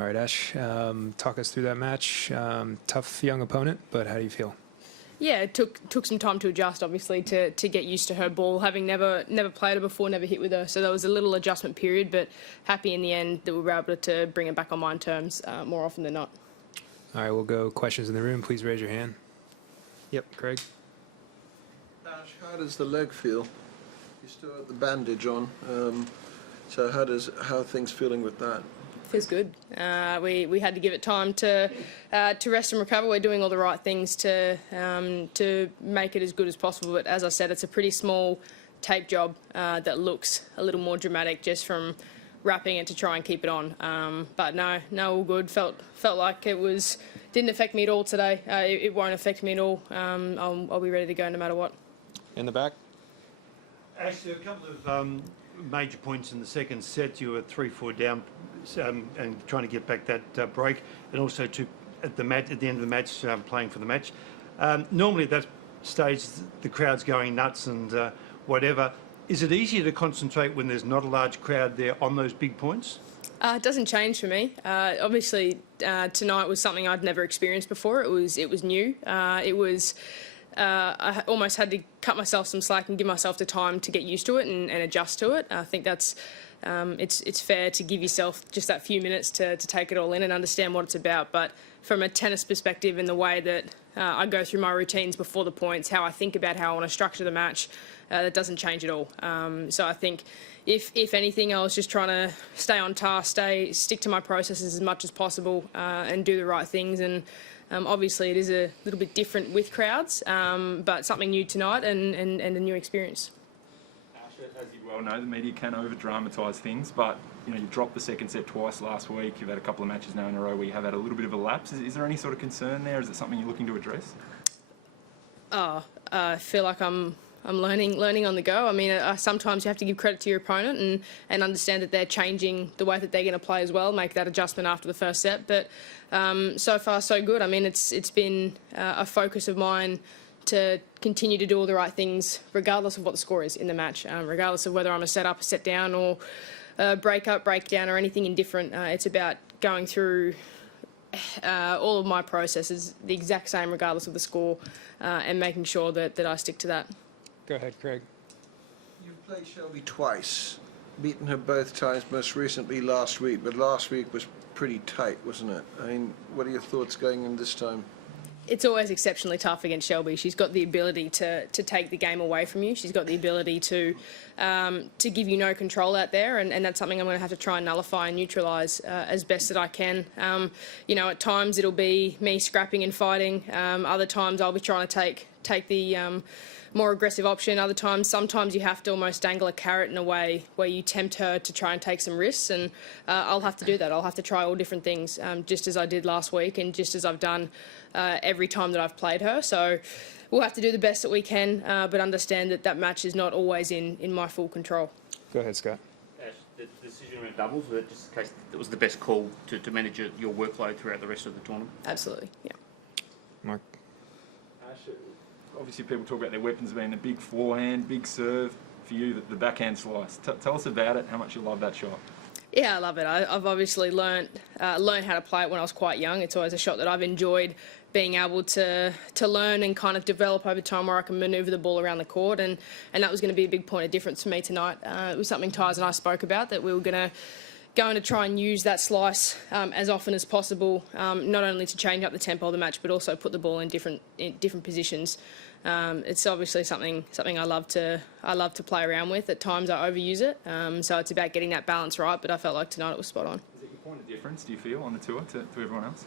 All right, Ash, talk us through that match. Tough young opponent, but how do you feel? Yeah, it took some time to adjust, obviously, to get used to her ball, having never played her before, never hit with her. So there was a little adjustment period, but happy in the end that we were able to bring it back on my terms more often than not. All right, we'll go questions in the room. Please raise your hand. Yep, Craig. Ash, how does the leg feel? You still have the bandage on, so how are things feeling with that? Feels good. We had to give it time to rest and recover. We're doing all the right things to make it as good as possible. But as I said, it's a pretty small tape job that looks a little more dramatic just from wrapping it to try and keep it on. But no, all good. Felt like didn't affect me at all today. It won't affect me at all. I'll be ready to go no matter what. In the back. Actually, a couple of major points in the second set. You were 3-4 down and trying to get back that break, and also at the end of the match, playing for the match. Normally at that stage, the crowd's going nuts and whatever. Is it easier to concentrate when there's not a large crowd there on those big points? It doesn't change for me. Obviously, tonight was something I'd never experienced before. It was new. I almost had to cut myself some slack and give myself the time to get used to it and adjust to it. I think that's it's fair to give yourself just that few minutes to take it all in and understand what it's about. But from a tennis perspective, in the way that I go through my routines before the points, how I think about how I want to structure the match, that doesn't change at all. So I think if anything, I was just trying to stay on task, stick to my processes as much as possible and do the right things. And obviously, it is a little bit different with crowds, but something new tonight and a new experience. Ash, as you well know, the media can over-dramatise things, but you dropped the second set twice last week. You've had a couple of matches now in a row where you have had a little bit of a lapse. Is there any sort of concern there? Is it something you're looking to address? I feel like I'm learning on the go. I mean, sometimes you have to give credit to your opponent and understand that they're changing the way that they're going to play as well, make that adjustment after the first set. But so far, so good. I mean, it's been a focus of mine to continue to do all the right things, regardless of what the score is in the match, regardless of whether I'm a set up, a set down, or a break up, break down, or anything indifferent. It's about going through all of my processes the exact same, regardless of the score, and making sure that I stick to that. Go ahead, Craig. You've played Shelby twice, beaten her both times, most recently last week, but last week was pretty tight, wasn't it? I mean, what are your thoughts going in this time? It's always exceptionally tough against Shelby. She's got the ability to take the game away from you. She's got the ability to give you no control out there, and that's something I'm going to have to try and nullify and neutralise as best that I can. At times it'll be me scrapping and fighting. Other times I'll be trying to take the more aggressive option. Sometimes you have to almost dangle a carrot in a way where you tempt her to try and take some risks, and I'll have to do that. I'll have to try all different things, just as I did last week and just as I've done every time that I've played her. So we'll have to do the best that we can, but understand that match is not always in my full control. Go ahead, Scott. Ash, the decision around doubles, was it just in case it was the best call to manage your workload throughout the rest of the tournament? Absolutely, yeah. Mark. Ash, obviously people talk about their weapons being the big forehand, big serve. For you, the backhand slice. Tell us about it, how much you love that shot. Yeah, I love it. I've obviously learned how to play it when I was quite young. It's always a shot that I've enjoyed being able to learn and kind of develop over time, where I can manoeuvre the ball around the court, and that was going to be a big point of difference for me tonight. It was something Tyes and I spoke about, that we were going to try and use that slice as often as possible, not only to change up the tempo of the match, but also put the ball in different positions. It's obviously something I love to play around with. At times I overuse it, so it's about getting that balance right. But I felt like tonight it was spot on. Is it your point of difference, do you feel, on the tour to everyone else?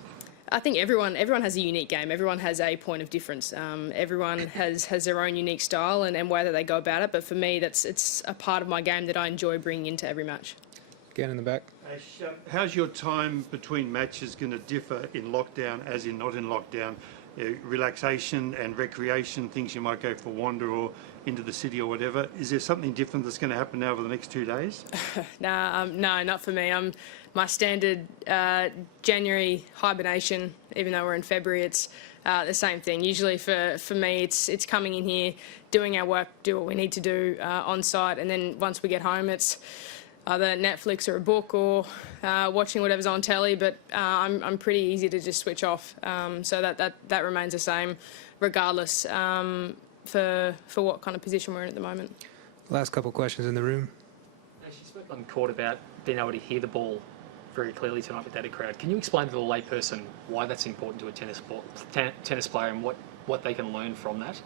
I think everyone has a unique game. Everyone has a point of difference. Everyone has their own unique style and way that they go about it. But for me, it's a part of my game that I enjoy bringing into every match. Again in the back. Ash, how's your time between matches going to differ in lockdown as in not in lockdown? Relaxation and recreation, things you might go for a wander or into the city or whatever. Is there something different that's going to happen now over the next 2 days? No, not for me. My standard January hibernation, even though we're in February, it's the same thing. Usually for me, it's coming in here, doing our work, do what we need to do on site, and then once we get home, it's either Netflix or a book or watching whatever's on telly, but I'm pretty easy to just switch off. So that remains the same regardless for what kind of position we're in at the moment. Last couple questions in the room. She spoke on court about being able to hear the ball very clearly tonight without a crowd. Can you explain to the layperson why that's important to a tennis player and what they can learn from that?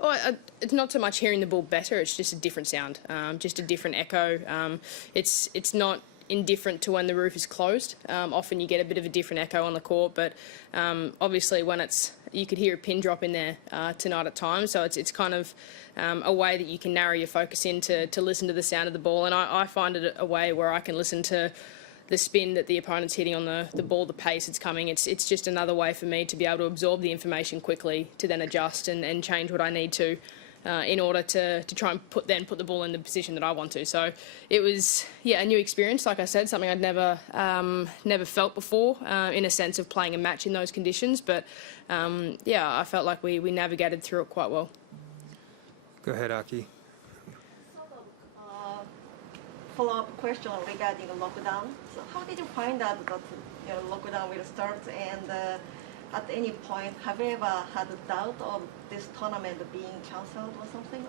Well, it's not so much hearing the ball better, it's just a different sound, just a different echo. It's not indifferent to when the roof is closed. Often you get a bit of a different echo on the court, but obviously when you could hear a pin drop in there tonight at times, so it's kind of a way that you can narrow your focus in to listen to the sound of the ball, and I find it a way where I can listen to the spin that the opponent's hitting on the ball, the pace it's coming. It's just another way for me to be able to absorb the information quickly, to then adjust and change what I need to in order to try and put the ball in the position that I want to. So it was, a new experience, like I said, something I'd never felt before in a sense of playing a match in those conditions. But, I felt like we navigated through it quite well. Go ahead, Aki. Follow-up question regarding the lockdown. So how did you find out that lockdown will start, and at any point have you ever had a doubt of this tournament being cancelled or something?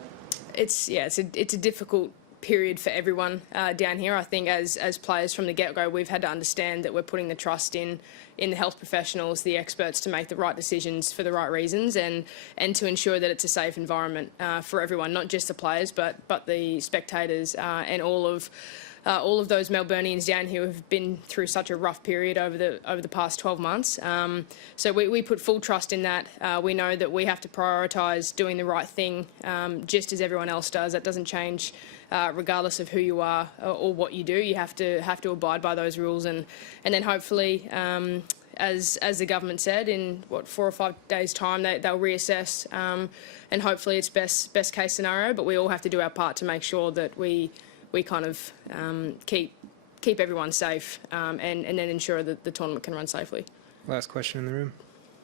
It's a difficult period for everyone down here. I think as players from the get-go, we've had to understand that we're putting the trust in the health professionals, the experts, to make the right decisions for the right reasons and to ensure that it's a safe environment for everyone, not just the players but the spectators and all of those Melburnians down here who have been through such a rough period over the past 12 months. So we put full trust in that. We know that we have to prioritise doing the right thing just as everyone else does. That doesn't change regardless of who you are or what you do. You have to abide by those rules, and then hopefully, as the government said, in 4 or 5 days' time, they'll reassess, and hopefully it's best case scenario. But we all have to do our part to make sure that we kind of keep everyone safe and then ensure that the tournament can run safely. Last question in the room.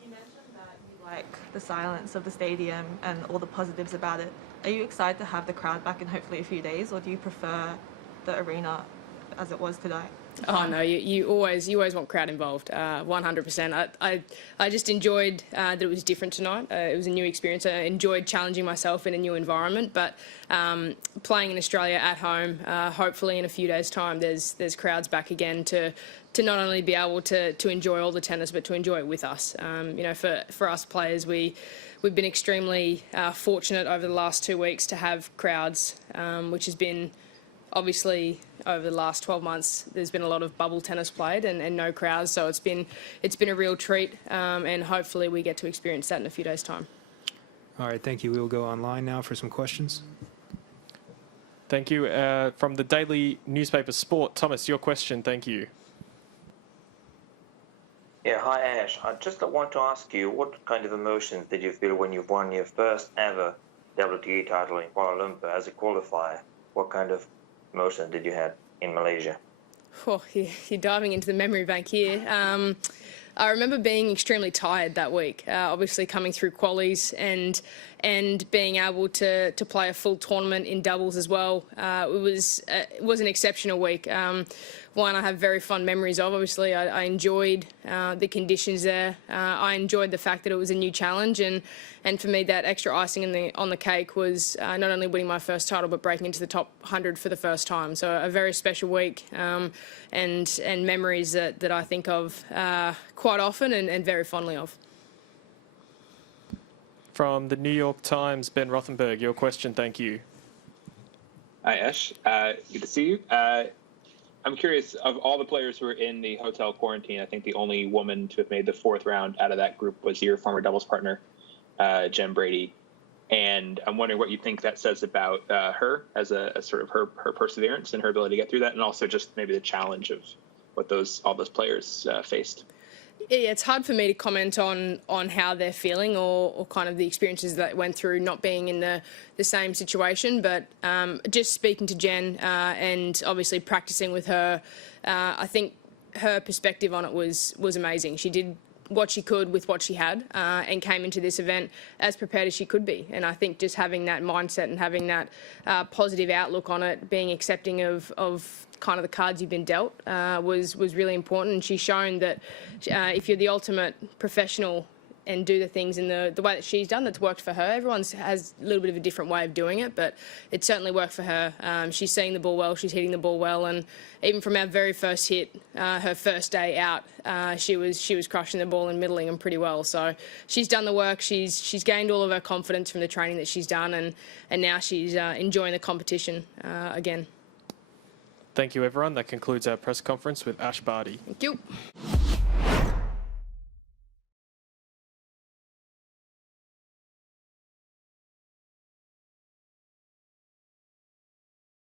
You mentioned that you like the silence of the stadium and all the positives about it. Are you excited to have the crowd back in hopefully a few days, or do you prefer the arena as it was today? Oh no, you always want crowd involved, 100%. I just enjoyed that it was different tonight. It was a new experience. I enjoyed challenging myself in a new environment, but playing in Australia at home, hopefully in a few days' time, there's crowds back again to not only be able to enjoy all the tennis, but to enjoy it with us. For us players, we've been extremely fortunate over the last 2 weeks to have crowds, which has been obviously over the last 12 months. There's been a lot of bubble tennis played and no crowds, so it's been a real treat, and hopefully we get to experience that in a few days' time. All right, thank you. We will go online now for some questions. Thank you. From the Daily Newspaper Sport, Thomas, your question. Thank you. Yeah, hi Ash. I just want to ask you, what kind of emotions did you feel when you won your first ever WTA title in Kuala Lumpur as a qualifier? What kind of emotions did you have in Malaysia? Oh, you're diving into the memory bank here. I remember being extremely tired that week, obviously coming through qualies and being able to play a full tournament in doubles as well. It was an exceptional week. One I have very fond memories of. Obviously, I enjoyed the conditions there. I enjoyed the fact that it was a new challenge, and for me, that extra icing on the cake was not only winning my first title, but breaking into the top 100 for the first time. So a very special week, and memories that I think of quite often and very fondly of. From the New York Times, Ben Rothenberg, your question. Thank you. Hi, Ash. Good to see you. I'm curious, of all the players who were in the hotel quarantine, I think the only woman to have made the fourth round out of that group was your former doubles partner, Jen Brady. And I'm wondering what you think that says about her as a sort of her perseverance and her ability to get through that, and also just maybe the challenge of what all those players faced. Yeah, it's hard for me to comment on how they're feeling or kind of the experiences that went through not being in the same situation. But just speaking to Jen and obviously practicing with her, I think her perspective on it was amazing. She did what she could with what she had, and came into this event as prepared as she could be. And I think just having that mindset and having that positive outlook on it, being accepting of kind of the cards you've been dealt, was really important. And she's shown that if you're the ultimate professional and do the things in the way that she's done, that's worked for her. Everyone has a little bit of a different way of doing it, but it certainly worked for her. She's seeing the ball well, she's hitting the ball well, and even from our very first hit, her first day out, she was crushing the ball and middling them pretty well. So she's done the work. She's gained all of her confidence from the training that she's done, and now she's enjoying the competition again. Thank you, everyone. That concludes our press conference with Ash Barty. Thank you.